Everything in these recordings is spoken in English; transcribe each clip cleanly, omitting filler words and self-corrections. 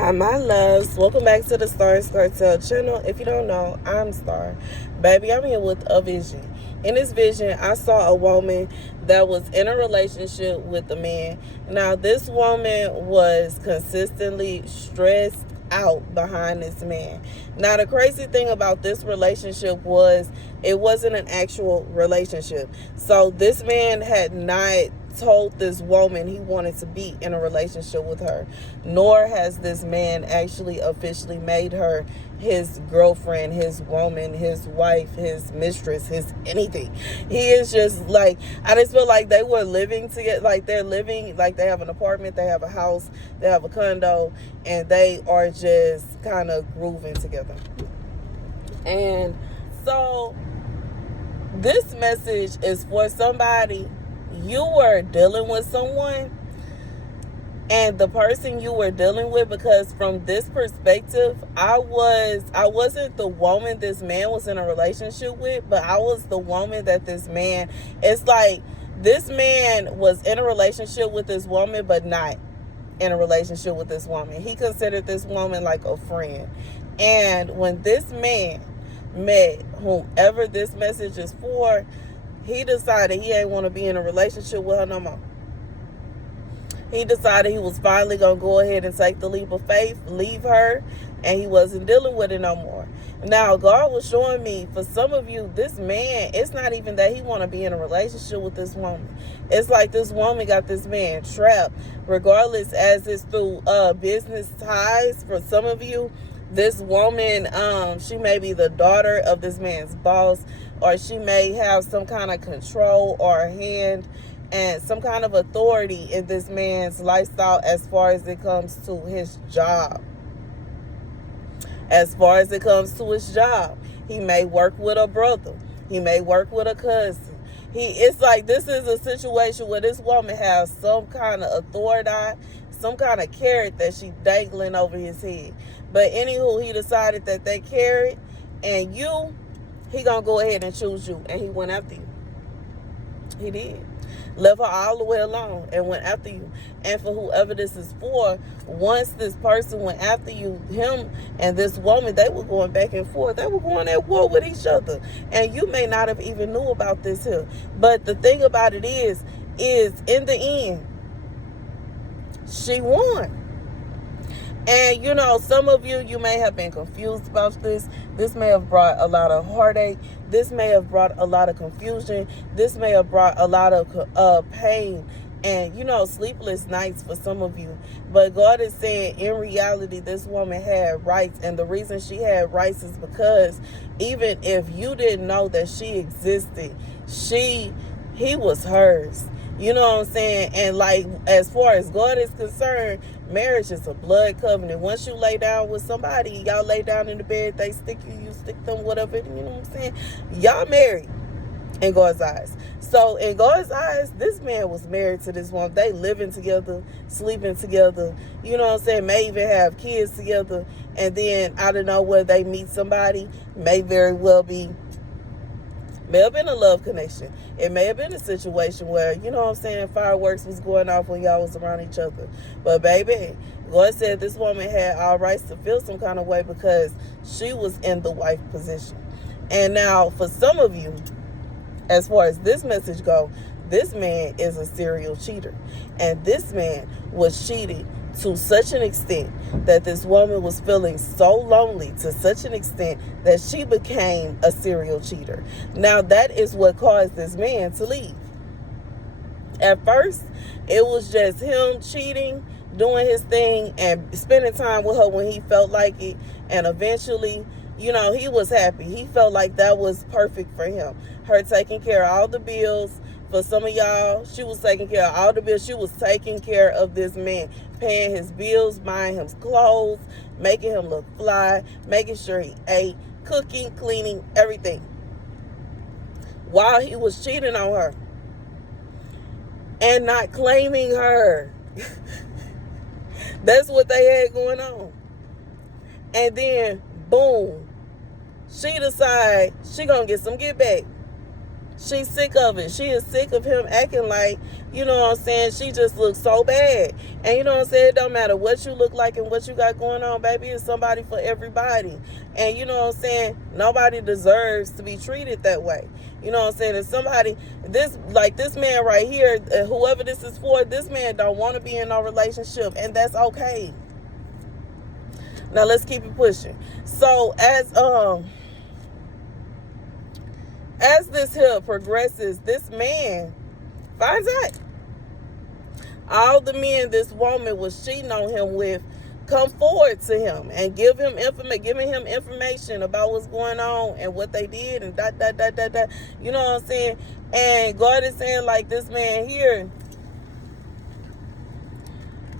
Hi, my loves. Welcome back to the Starscartel channel. If you don't know, I'm Star. Baby, I'm here with a vision. In this vision, I saw a woman that was in a relationship with a man. Now, this woman was consistently stressed out behind this man. Now, the crazy thing about this relationship was it wasn't an actual relationship. So, this man had not told this woman he wanted to be in a relationship with her, nor has this man actually officially made her his girlfriend, his woman, his wife, his mistress, his anything. He is just like, I just feel like they were living together, like they're living, like they have an apartment, they have a house, they have a condo, and they are just kind of grooving together. And so this message is for somebody. You were dealing with someone, and the person you were dealing with, because from this perspective, I wasn't the woman this man was in a relationship with, but I was the woman that this man, it's like this man was in a relationship with this woman, but not in a relationship with this woman. He considered this woman like a friend. And when this man met whomever this message is for, he decided he ain't want to be in a relationship with her no more. He decided he was finally going to go ahead and take the leap of faith, leave her, and he wasn't dealing with it no more. Now, God was showing me, for some of you, this man, it's not even that he want to be in a relationship with this woman. It's like this woman got this man trapped, regardless as it's through business ties. For some of you, this woman, she may be the daughter of this man's boss, or she may have some kind of control or hand and some kind of authority in this man's lifestyle as far as it comes to his job. As far as it comes to his job, he may work with a brother. He may work with a cousin. It's like this is a situation where this woman has some kind of authority, some kind of carrot that she dangling over his head. But anywho, he decided that they carrot and he gonna go ahead and choose you, and he went after you. He did. Left her all the way alone and went after you. And for whoever this is for, once this person went after you, him and this woman, they were going back and forth. They were going at war with each other. And you may not have even knew about this here. But the thing about it is in the end, she won. And, some of you may have been confused about this. This may have brought a lot of heartache. This may have brought a lot of confusion. This may have brought a lot of pain and, sleepless nights for some of you. But God is saying, in reality, this woman had rights. And the reason she had rights is because even if you didn't know that she existed, he was hers. You know what I'm saying? And like, as far as God is concerned, marriage is a blood covenant. Once you lay down with somebody, y'all lay down in the bed, they stick you, you stick them, whatever, you know what I'm saying? Y'all married in God's eyes. So in God's eyes, this man was married to this woman. They living together, sleeping together, you know what I'm saying? May even have kids together. And then I don't know where they meet somebody, may very well be, may have been a love connection. It may have been a situation where, you know what I'm saying, fireworks was going off when y'all was around each other. But baby, God said this woman had all rights to feel some kind of way because she was in the wife position. And now for some of you, as far as this message go, this man is a serial cheater. And this man was cheating to such an extent that this woman was feeling so lonely, to such an extent that she became a serial cheater. Now, that is what caused this man to leave. At first, it was just him cheating, doing his thing, and spending time with her when he felt like it. And eventually, he was happy. He felt like that was perfect for him. Her taking care of all the bills. For some of y'all, she was taking care of all the bills. She was taking care of this man, paying his bills, buying him clothes, making him look fly, making sure he ate, cooking, cleaning, everything, while he was cheating on her and not claiming her. That's what they had going on. And then, boom, she decide she gonna get some get back. She's sick of it. She is sick of him acting like, you know what I'm saying, she just looks so bad. And you know what I'm saying, it don't matter what you look like and what you got going on, baby. It's somebody for everybody. And you know what I'm saying, nobody deserves to be treated that way. You know what I'm saying? And somebody, this man right here, whoever this is for, this man don't want to be in no relationship, and that's okay. Now let's keep it pushing. So as this here progresses, this man finds out all the men this woman was cheating on him with come forward to him and giving him information about what's going on and what they did and dot. You know what I'm saying? And God is saying, like, this man here,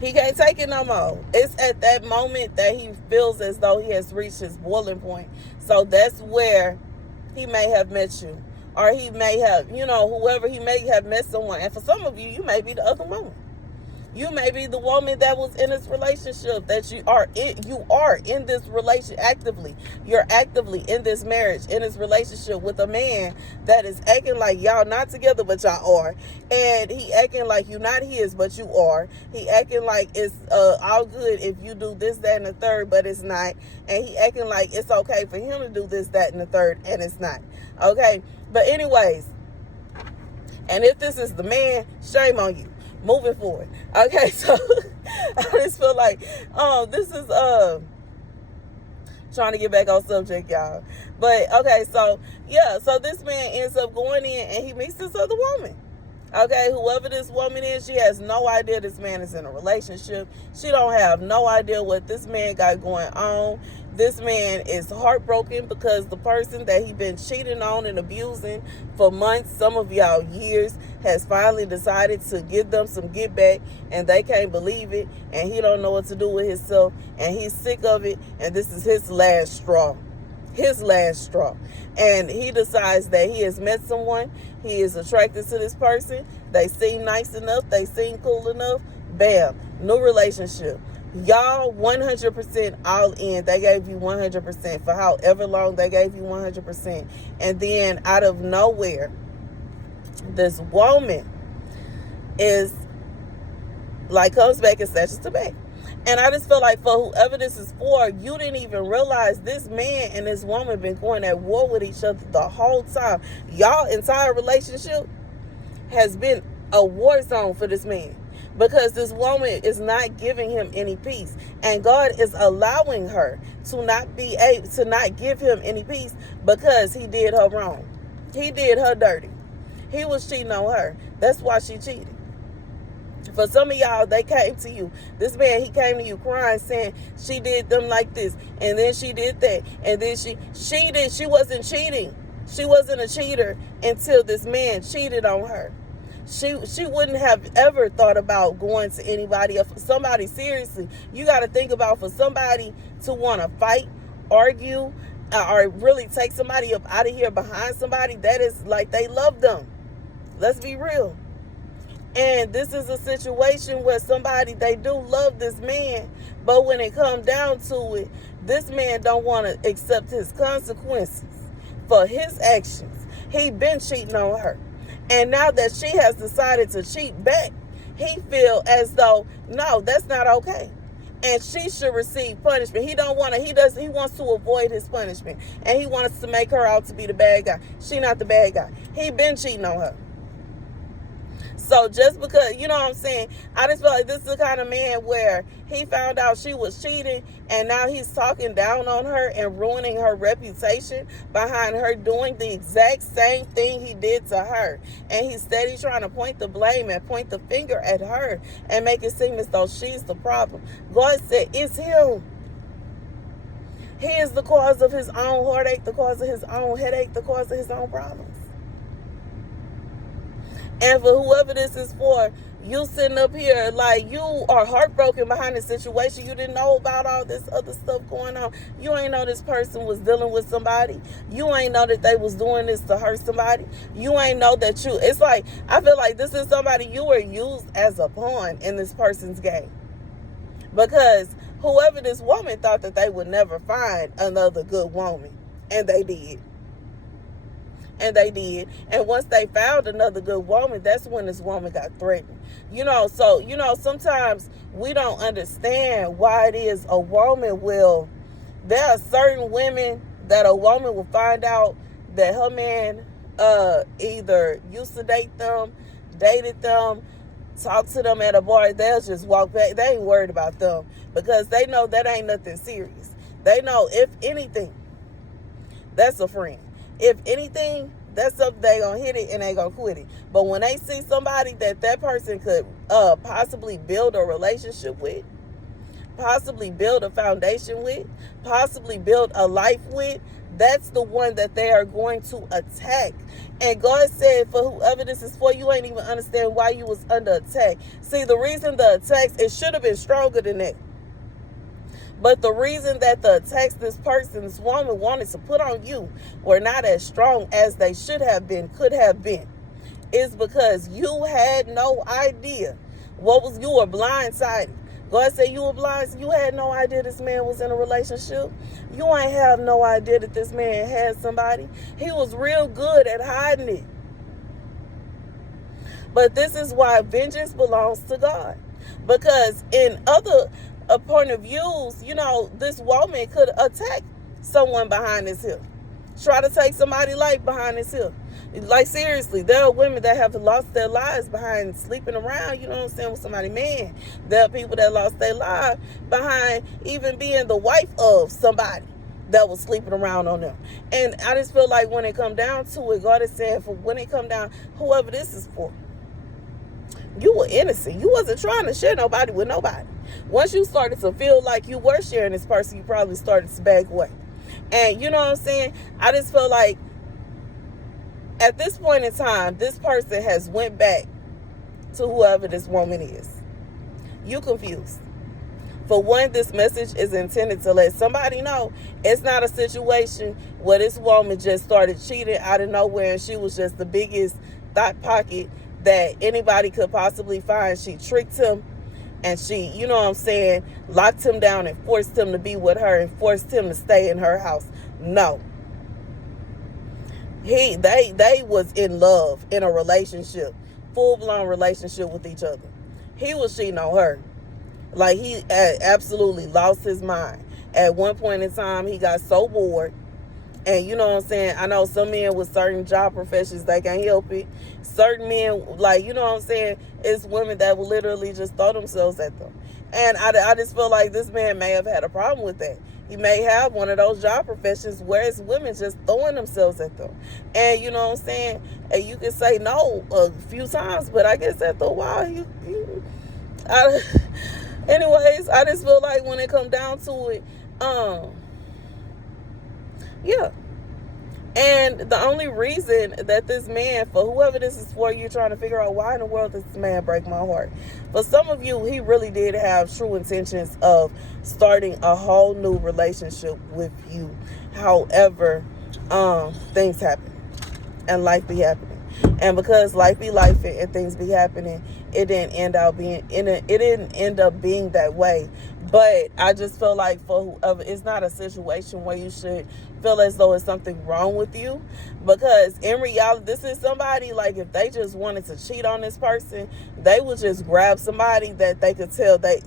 he can't take it no more. It's at that moment that he feels as though he has reached his boiling point. So that's where he may have met you. Or he may have, you know, whoever, he may have met someone. And for some of you, you may be the other woman. You may be the woman that was in this relationship, that you are in this relationship actively. You're actively in this marriage, in this relationship with a man that is acting like y'all not together, but y'all are. And he acting like you not his, but you are. He acting like it's all good if you do this, that, and the third, but it's not. And he acting like it's okay for him to do this, that, and the third, and it's not. Okay? But anyways, and if this is the man, shame on you. Moving forward. Okay, so I just feel like this is trying to get back on subject, y'all. But okay, so yeah, so this man ends up going in and he meets this other woman. Okay, whoever this woman is, she has no idea this man is in a relationship. She don't have no idea what this man got going on. This man is heartbroken because the person that he been cheating on and abusing for months, some of y'all years, has finally decided to give them some get back, and they can't believe it, and he don't know what to do with himself, and he's sick of it, and this is his last straw. His last straw. And he decides that he has met someone, he is attracted to this person, they seem nice enough, they seem cool enough, bam, new relationship. Y'all 100% all in. They gave you 100% for however long they gave you 100%. And then out of nowhere, this woman is like comes back and snatches the bag. And I just feel like for whoever this is for, you didn't even realize this man and this woman been going at war with each other the whole time. Y'all entire relationship has been a war zone for this man. Because this woman is not giving him any peace. And God is allowing her to not give him any peace because he did her wrong. He did her dirty. He was cheating on her. That's why she cheated. For some of y'all, they came to you. This man, he came to you crying, saying she did them like this, and then she did that, and then she wasn't cheating. She wasn't a cheater until this man cheated on her. She wouldn't have ever thought about going to anybody or somebody seriously. You got to think about, for somebody to want to fight, argue, or really take somebody up out of here behind somebody, that is like they love them. Let's be real. And this is a situation where somebody, they do love this man, but when it comes down to it, this man don't want to accept his consequences for his actions. He been cheating on her. And now that she has decided to cheat back, he feel as though, no, that's not okay. And she should receive punishment. He wants to avoid his punishment. And he wants to make her out to be the bad guy. She not the bad guy. He been cheating on her. So just because, you know what I'm saying, I just feel like this is the kind of man where he found out she was cheating, and now he's talking down on her and ruining her reputation behind her doing the exact same thing he did to her. And he's steady trying to point the blame and point the finger at her and make it seem as though she's the problem. God said it's him. He is the cause of his own heartache, the cause of his own headache, the cause of his own problems. And for whoever this is for, you sitting up here like you are heartbroken behind the situation. You didn't know about all this other stuff going on. You ain't know this person was dealing with somebody. You ain't know that they was doing this to hurt somebody. You ain't know that it's like, I feel like this is somebody you were used as a pawn in this person's game. Because whoever this woman thought that they would never find another good woman. And they did. And they did. And once they found another good woman, that's when this woman got threatened. So, sometimes we don't understand why it is a woman will, there are certain women that a woman will find out that her man either used to date them, dated them, talked to them at a bar. They'll just walk back. They ain't worried about them because they know that ain't nothing serious. They know, if anything, that's a friend. If anything, that's something they gonna hit it and they gonna quit it. But when they see somebody that person could possibly build a relationship with, possibly build a foundation with, possibly build a life with, that's the one that they are going to attack. And God said, for whoever this is for, you ain't even understand why you was under attack. See, the reason the attacks, it should have been stronger than that. But the reason that the attacks this person, this woman wanted to put on you were not as strong as they should have been, could have been, is because you had no idea you were blindsided. God said you were blind. You had no idea this man was in a relationship. You ain't have no idea that this man had somebody. He was real good at hiding it. But this is why vengeance belongs to God. Because in other point of views, this woman could attack someone behind his hip. Try to take somebody's life behind his hip. Like, seriously, there are women that have lost their lives behind sleeping around, with somebody's man. There are people that lost their lives behind even being the wife of somebody that was sleeping around on them. And I just feel like when it come down to it, God is saying, for when it come down, whoever this is for, you were innocent. You wasn't trying to share nobody with nobody. Once you started to feel like you were sharing this person, you probably started to back away. And you know what I'm saying? I just feel like at this point in time, this person has went back to whoever this woman is. You confused. For one, this message is intended to let somebody know it's not a situation where this woman just started cheating out of nowhere and she was just the biggest thought pocket that anybody could possibly find. She tricked him and she, locked him down and forced him to be with her and forced him to stay in her house. No. They was in love, in a relationship, full-blown relationship with each other. He was cheating on her. Like, he absolutely lost his mind. At one point in time, he got so bored. And I know some men with certain job professions, they can't help it. Certain men, it's women that will literally just throw themselves at them. And I just feel like this man may have had a problem with that. He may have one of those job professions where it's women just throwing themselves at them. And and you can say no a few times, but I guess after a while, anyways, I just feel like when it comes down to it, yeah. And the only reason that this man, for whoever this is for, you're trying to figure out why in the world does this man break my heart. For some of you, he really did have true intentions of starting a whole new relationship with you. However, things happen and life be happening. And because life be life and things be happening, it didn't end up being that way. But I just feel like for whoever, it's not a situation where you should feel as though it's something wrong with you. Because in reality, this is somebody, like, if they just wanted to cheat on this person, they would just grab somebody that they could tell they,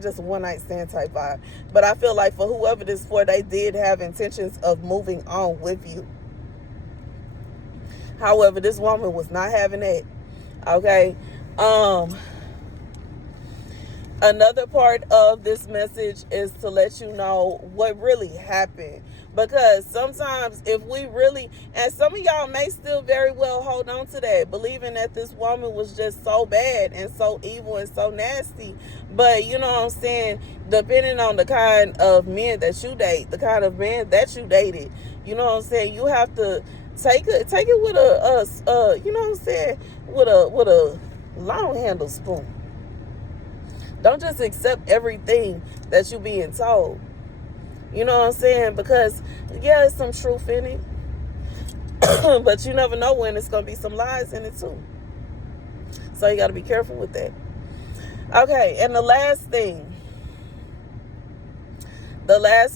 just a one-night stand type vibe. But I feel like for whoever this is for, they did have intentions of moving on with you. However, this woman was not having that. Okay. Another part of this message is to let you know what really happened. Because sometimes if we really, and some of y'all may still very well hold on to that, believing that this woman was just so bad and so evil and so nasty. But depending on the kind of men that you date, the kind of man that you dated, you have to take it with with a long handle spoon. Don't just accept everything that you're being told. Because, yeah, it's some truth in it. But you never know when it's going to be some lies in it, too. So you got to be careful with that. Okay, and the last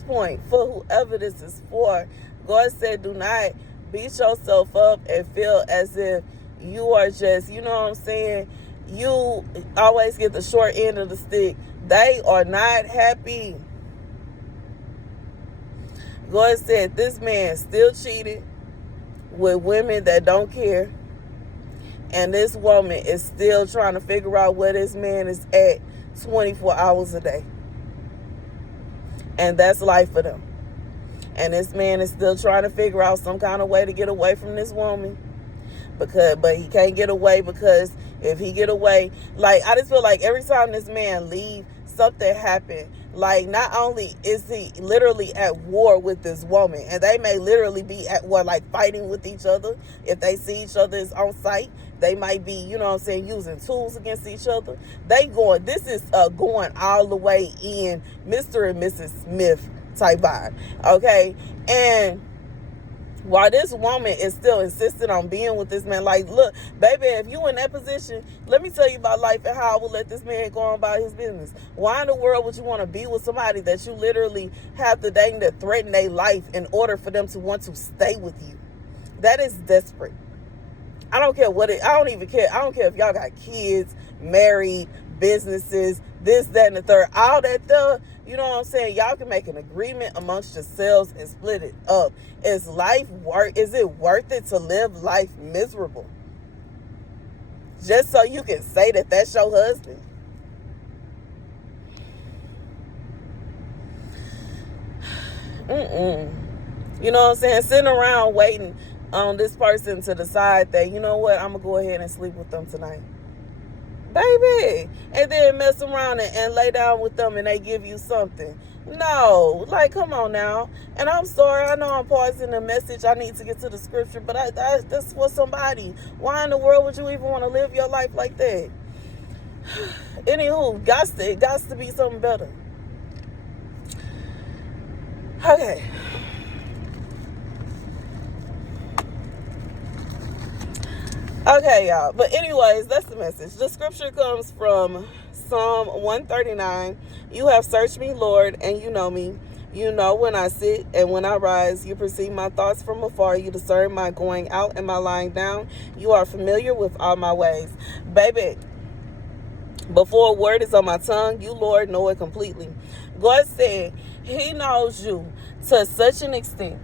point, for whoever this is for, God said, do not beat yourself up and feel as if you are just, you know what I'm saying, you always get the short end of the stick. They are not happy. God said this man still cheated with women that don't care. And this woman is still trying to figure out where this man is at 24 hours a day. And that's life for them. And this man is still trying to figure out some kind of way to get away from this woman. But he can't get away, because if he get away, like, I just feel like every time this man leave, something happened. Like, not only is he literally at war with this woman, and they may literally be at war, like fighting with each other. If they see each other is on sight, they might be, you know what I'm saying, using tools against each other. This is going all the way in Mr. and Mrs. Smith type vibe. Okay. And while this woman is still insisting on being with this man, like, look, baby, if you in that position, let me tell you about life and how I would let this man go on about his business. Why in the world would you want to be with somebody that you literally have to dang to threaten their life in order for them to want to stay with you? That is desperate. I don't care I don't even care. I don't care if y'all got kids, married, businesses, this, that, and the third. All that stuff, you know what I'm saying? Y'all can make an agreement amongst yourselves and split it up. Is it worth it to live life miserable? Just so you can say that that's your husband? You know what I'm saying? Sitting around waiting on this person to decide that, you know what, I'm going to go ahead and sleep with them tonight. Baby. And then mess around and lay down with them and they give you something. No. Like, come on now. And I'm sorry. I know I'm pausing the message. I need to get to the scripture. But that's for somebody. Why in the world would you even want to live your life like that? Anywho, it got to be something better. Okay. Okay, y'all. But anyways, that's the message. The scripture comes from Psalm 139. You have searched me, Lord, and you know me. You know when I sit and when I rise. You perceive my thoughts from afar. You discern my going out and my lying down. You are familiar with all my ways. Baby, before a word is on my tongue, you, Lord, know it completely. God said he knows you to such an extent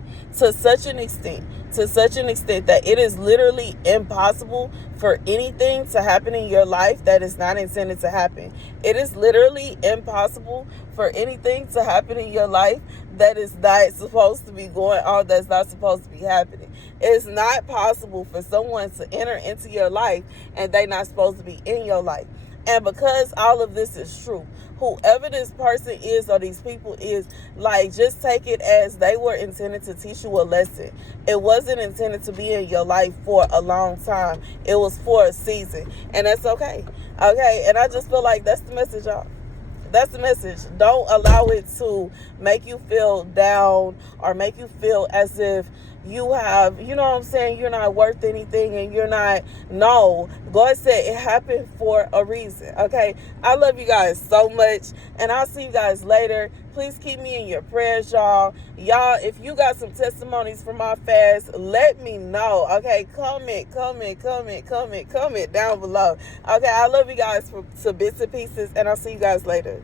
that it is literally impossible for anything to happen in your life that is not intended to happen. It is literally impossible for anything to happen in your life that is not supposed to be going on, that's not supposed to be happening. It's not possible for someone to enter into your life and they're not supposed to be in your life. And because all of this is true, whoever this person is or these people is, like, just take it as they were intended to teach you a lesson. It wasn't intended to be in your life for a long time. It was for a season. And that's okay. Okay. And I just feel like that's the message, y'all. That's the message. Don't allow it to make you feel down or make you feel as if you have, you know what I'm saying, you're not worth anything and you're not. No, God said it happened for a reason. Okay, I love you guys so much, and I'll see you guys later. Please keep me in your prayers, y'all. If you got some testimonies from my fast, let me know. Okay, comment down below. Okay, I love you guys to bits and pieces, and I'll see you guys later.